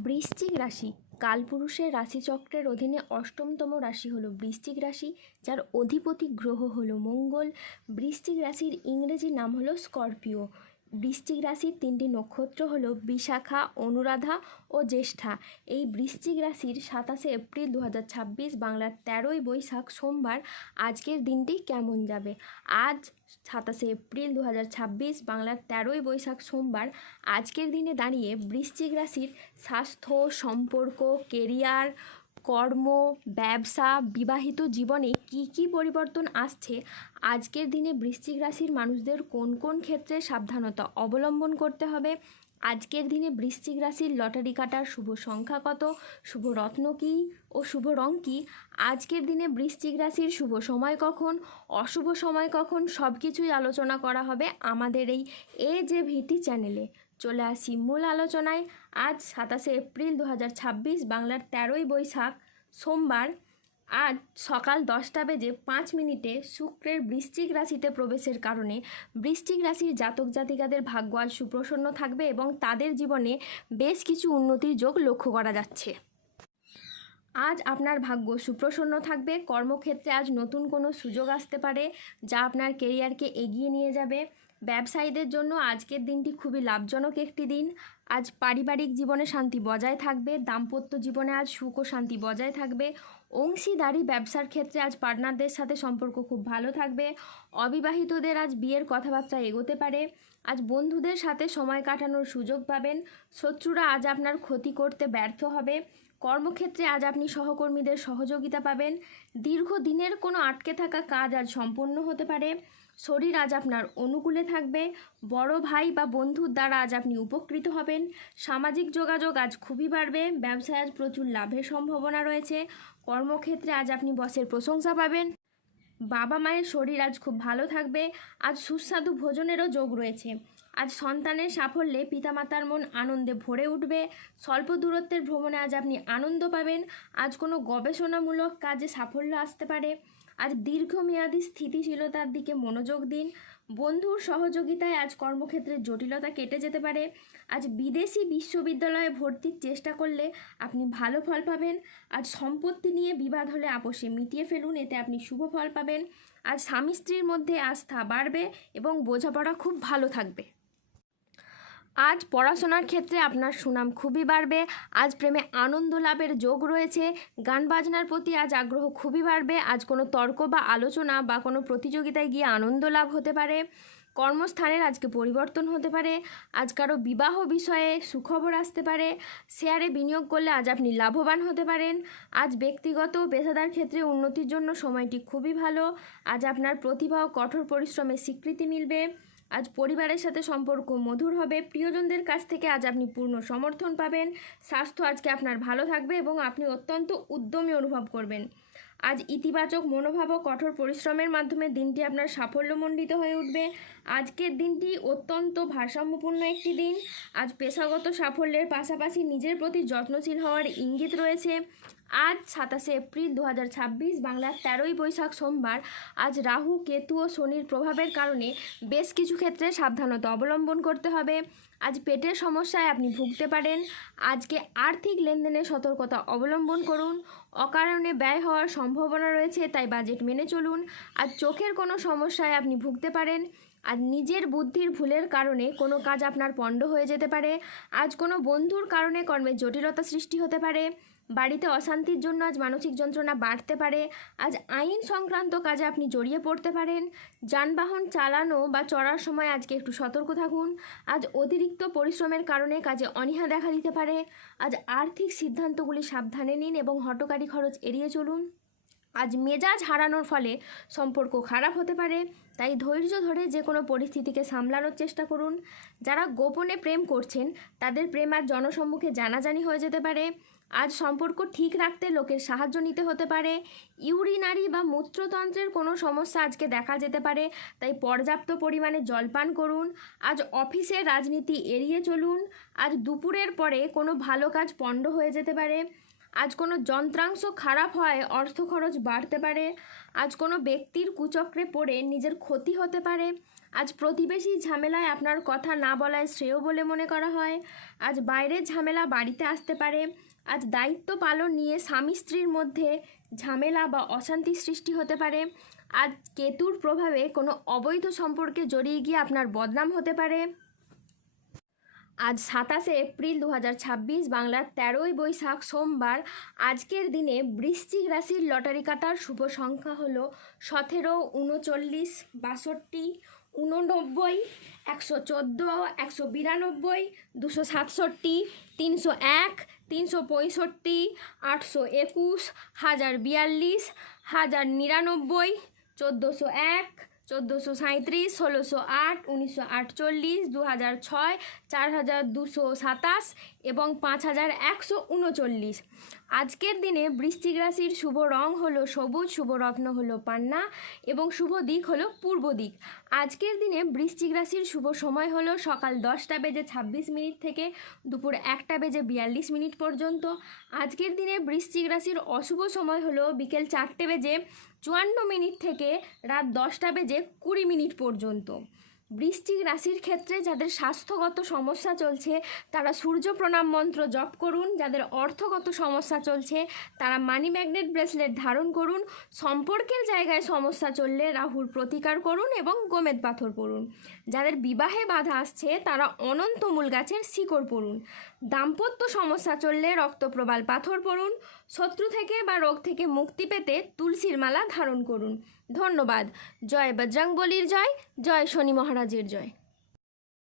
বৃশ্চিক রাশি কালপুরুষের রাশিচক্রের অধীনে অষ্টমতম রাশি হলো বৃশ্চিক রাশি, যার অধিপতি গ্রহ হলো মঙ্গল। বৃশ্চিক রাশির ইংরেজি নাম হলো স্করপিও। বৃশ্চিক রাশির তিনটি নক্ষত্র হলো বিশাখা, অনুরাধা ও জ্যেষ্ঠা। এই বৃশ্চিক রাশির 27শে এপ্রিল 2026 বাংলার 13ই বৈশাখ সোমবার আজকের দিনটি কেমন যাবে। আজ 27শে এপ্রিল 2026 বাংলার 13ই বৈশাখ সোমবার আজকের দিনে দাঁড়িয়ে বৃশ্চিক রাশির স্বাস্থ্য, সম্পর্ক, কেরিয়ার, কর্ম, ব্যবসা, বিবাহিত জীবনে কি পরিবর্তন আসছে, আজকের দিনে বৃশ্চিক রাশির মানুষদের কোন কোন ক্ষেত্রে সাবধানতা অবলম্বন করতে হবে, আজকের দিনে বৃশ্চিক রাশির লটারি কাটার শুভ সংখ্যা কত, শুভ রত্ন কী ও শুভ রং কী, আজকের দিনে বৃশ্চিক রাশির শুভ সময় কখন, অশুভ সময় কখন, সব কিছুই আলোচনা করা হবে আমাদের এই AJVT চ্যানেলে। চলে আসি মূল আলোচনায়। আজ 27শে এপ্রিল 2026 বাংলার 13ই বৈশাখ সোমবার আজ সকাল 10:05 শুক্রের বৃশ্চিক রাশিতে প্রবেশের কারণে বৃশ্চিক রাশির জাতক জাতিকাদের ভাগ্য আজ সুপ্রসন্ন থাকবে এবং তাদের জীবনে বেশ কিছু উন্নতির যোগ লক্ষ্য করা যাচ্ছে। আজ আপনার ভাগ্য সুপ্রসন্ন থাকবে। কর্মক্ষেত্রে আজ নতুন কোনো সুযোগ আসতে পারে যা আপনার কেরিয়ারকে এগিয়ে নিয়ে যাবে। ব্যবসায়ীদের জন্য আজকের দিনটি খুবই লাভজনক একটি দিন। আজ পারিবারিক জীবনে শান্তি বজায় থাকবে। দাম্পত্য জীবনে আজ সুখ ও শান্তি বজায় থাকবে। অংশীদারি ব্যবসার ক্ষেত্রে আজ পার্টনারদের সাথে সম্পর্ক খুব ভালো থাকবে। অবিবাহিতদের আজ বিয়ের কথাবার্তা এগোতে পারে। আজ বন্ধুদের সাথে সময় কাটানোর সুযোগ পাবেন। শত্রুরা আজ আপনার ক্ষতি করতে ব্যর্থ হবে। কর্মক্ষেত্রে আজ আপনি সহকর্মীদের সহযোগিতা পাবেন। দীর্ঘদিনের কোনো আটকে থাকা কাজ আজ সম্পন্ন হতে পারে। শরীর আজ আপনার অনুকূলে থাকবে। বড় ভাই বা বন্ধুর দ্বারা আজ আপনি উপকৃত হবেন। সামাজিক যোগাযোগ আজ খুবই বাড়বে। ব্যবসায় আজ প্রচুর লাভের সম্ভাবনা রয়েছে। কর্মক্ষেত্রে আজ আপনি বসের প্রশংসা পাবেন। বাবা মায়ের শরীর আজ খুব ভালো থাকবে। আজ সুস্বাদু ভোজনেরও যোগ রয়েছে। আজ সন্তানের সাফল্যে পিতামাতার মন আনন্দে ভরে উঠবে। স্বল্প দূরত্বের ভ্রমণে আজ আপনি আনন্দ পাবেন। আজ কোনো গবেষণামূলক কাজে সাফল্য আসতে পারে। আজ দীর্ঘমেয়াদী স্থিতিশীলতার দিকে মনোযোগ দিন। বন্ধুর সহযোগিতায় আজ কর্মক্ষেত্রে জটিলতা কেটে যেতে পারে। আজ বিদেশি বিশ্ববিদ্যালয়ে ভর্তির চেষ্টা করলে আপনি ভালো ফল পাবেন। আজ সম্পত্তি নিয়ে বিবাদ হলে আপোষে মিটিয়ে ফেলুন, এতে আপনি শুভ ফল পাবেন। আজ স্বামী স্ত্রীর মধ্যে আস্থা বাড়বে এবং বোঝাপড়া খুব ভালো থাকবে। আজ পড়াশোনার ক্ষেত্রে আপনার সুনাম খুবই বাড়বে। আজ প্রেমে আনন্দ লাভের যোগ রয়েছে। গান বাজনার প্রতি আজ আগ্রহ খুবই বাড়বে। আজ কোনো তর্ক বা আলোচনা বা কোনো প্রতিযোগিতায় গিয়ে আনন্দ লাভ হতে পারে। কর্মস্থানের আজকে পরিবর্তন হতে পারে। আজ কারো বিবাহ বিষয়ে সুখবর আসতে পারে। শেয়ারে বিনিয়োগ করলে আজ আপনি লাভবান হতে পারেন। আজ ব্যক্তিগত ও পেশাদার ক্ষেত্রে উন্নতির জন্য সময়টি খুবই ভালো। আজ আপনার প্রতিভা ও কঠোর পরিশ্রমের স্বীকৃতি মিলবে। আজ পরিবারের সাথে সম্পর্ক মধুর হবে। প্রিয়জনদের কাছ থেকে আজ আপনি পূর্ণ সমর্থন পাবেন। স্বাস্থ্য আজকে আপনার ভালো থাকবে এবং আপনি অত্যন্ত উদ্যমী অনুভব করবেন। আজ ইতিবাচক মনোভাব ও কঠোর পরিশ্রমের মাধ্যমে দিনটি আপনার সাফল্যমণ্ডিত হয়ে উঠবে। আজকের দিনটি অত্যন্ত ভারসাম্যপূর্ণ একটি দিন। আজ পেশাগত সাফল্যের পাশাপাশি নিজের প্রতি যত্নশীল হওয়ার ইঙ্গিত রয়েছে। আজ 27শে এপ্রিল 2026 বাংলার 13ই বৈশাখ সোমবার আজ রাহু, কেতু ও শনির প্রভাবের কারণে বেশ কিছু ক্ষেত্রে সাবধানতা অবলম্বন করতে হবে। আজ পেটের সমস্যায় আপনি ভুগতে পারেন। আজকে আর্থিক লেনদেনে সতর্কতা অবলম্বন করুন। অকারণে ব্যয় হওয়ার সম্ভাবনা রয়েছে, তাই বাজেট মেনে চলুন। আজ চোখের কোনো সমস্যায় আপনি ভুগতে পারেন। আজ নিজের বুদ্ধির ভুলের কারণে কোনো কাজ আপনার পণ্ড হয়ে যেতে পারে। আজ কোনো বন্ধুর কারণে কর্মে জটিলতা সৃষ্টি হতে পারে। বাড়িতে অশান্তির জন্য আজ মানসিক যন্ত্রণা বাড়তে পারে। আজ আইন সংক্রান্ত কাজে আপনি জড়িয়ে পড়তে পারেন। যানবাহন চালানো বা চড়ার সময় আজকে একটু সতর্ক থাকুন। আজ অতিরিক্ত পরিশ্রমের কারণে কাজে অনীহা দেখা দিতে পারে। আজ আর্থিক সিদ্ধান্তগুলি সাবধানে নিন এবং হঠকারী খরচ এড়িয়ে চলুন। আজ মেজাজ হারানোর ফলে সম্পর্ক খারাপ হতে পারে, তাই ধৈর্য ধরে যে কোনো পরিস্থিতিকে সামলানোর চেষ্টা করুন। যারা গোপনে প্রেম করছেন তাদের প্রেম আজ জনসম্মুখে জানাজানি হয়ে যেতে পারে। আজ সম্পর্ক ঠিক রাখতে লোকের সাহায্য নিতে হতে পারে। ইউরিনারি বা মূত্রতন্ত্রের কোনো সমস্যা আজকে দেখা যেতে পারে, তাই পর্যাপ্ত পরিমাণে জলপান করুন। আজ অফিসের রাজনীতি এড়িয়ে চলুন। আজ দুপুরের পরে কোনো ভালো কাজ পণ্ড হয়ে যেতে পারে। আজ কোনো যন্ত্রাংশ খারাপ হয় অর্থ খরচ বাড়তে পারে। আজ কোনো ব্যক্তির কুচক্রে পড়ে নিজের ক্ষতি হতে পারে। আজ প্রতিবেশীর ঝামেলায় আপনার কথা না বলাই শ্রেয় বলে মনে করা হয়। আজ বাইরের ঝামেলা বাড়িতে আসতে পারে। আজ দায়িত্ব পালন নিয়ে স্বামী স্ত্রীর মধ্যে ঝামেলা বা অশান্তি সৃষ্টি হতে পারে। আজ কেতুর প্রভাবে কোনো অবৈধ সম্পর্কে জড়িয়ে গিয়ে আপনার বদনাম হতে পারে। আজ 27শে এপ্রিল 2026 বাংলার 13ই বৈশাখ সোমবার। আজকের দিনে বৃশ্চিক রাশির লটারি কাটার শুভ সংখ্যা হলো 17, 39, 62, 89, 114, 192, 267, 301, 365, 821, 1042, 1099, 1401, 1437, 1608, 1948, 2006, 4227 এবং 5139। আজকের দিনে বৃশ্চিক রাশির শুভ রং হলো সবুজ, শুভ রত্ন হলো পান্না এবং শুভ দিক হলো পূর্ব দিক। আজকের দিনে বৃশ্চিক রাশির শুভ সময় হলো সকাল 10:26 থেকে দুপুর 1:42 পর্যন্ত। আজকের দিনে বৃশ্চিক রাশির অশুভ সময় হলো বিকেল 4:54 থেকে রাত 10:20 পর্যন্ত। বৃশ্চিক রাশির ক্ষেত্রে যাদের স্বাস্থ্যগত সমস্যা চলছে তারা সূর্য প্রণাম মন্ত্র জপ করুন। যাদের অর্থগত সমস্যা চলছে তারা মানি ম্যাগনেট ব্রেসলেট ধারণ করুন। সম্পর্কের জায়গায় সমস্যা চললে রাহুর প্রতিকার করুন এবং গোমেদ পাথর পড়ুন। যাদের বিবাহে বাধা আসছে তারা অনন্তমূল গাছের শিকড় পড়ুন। দাম্পত্য সমস্যা চললে রক্তপ্রবাল পাথর পড়ুন। শত্রু থেকে বা রোগ থেকে মুক্তি পেতে তুলসীর মালা ধারণ করুন। ধন্যবাদ। জয় বজরংবলীর জয়, জয় শনি মহারাজের জয়।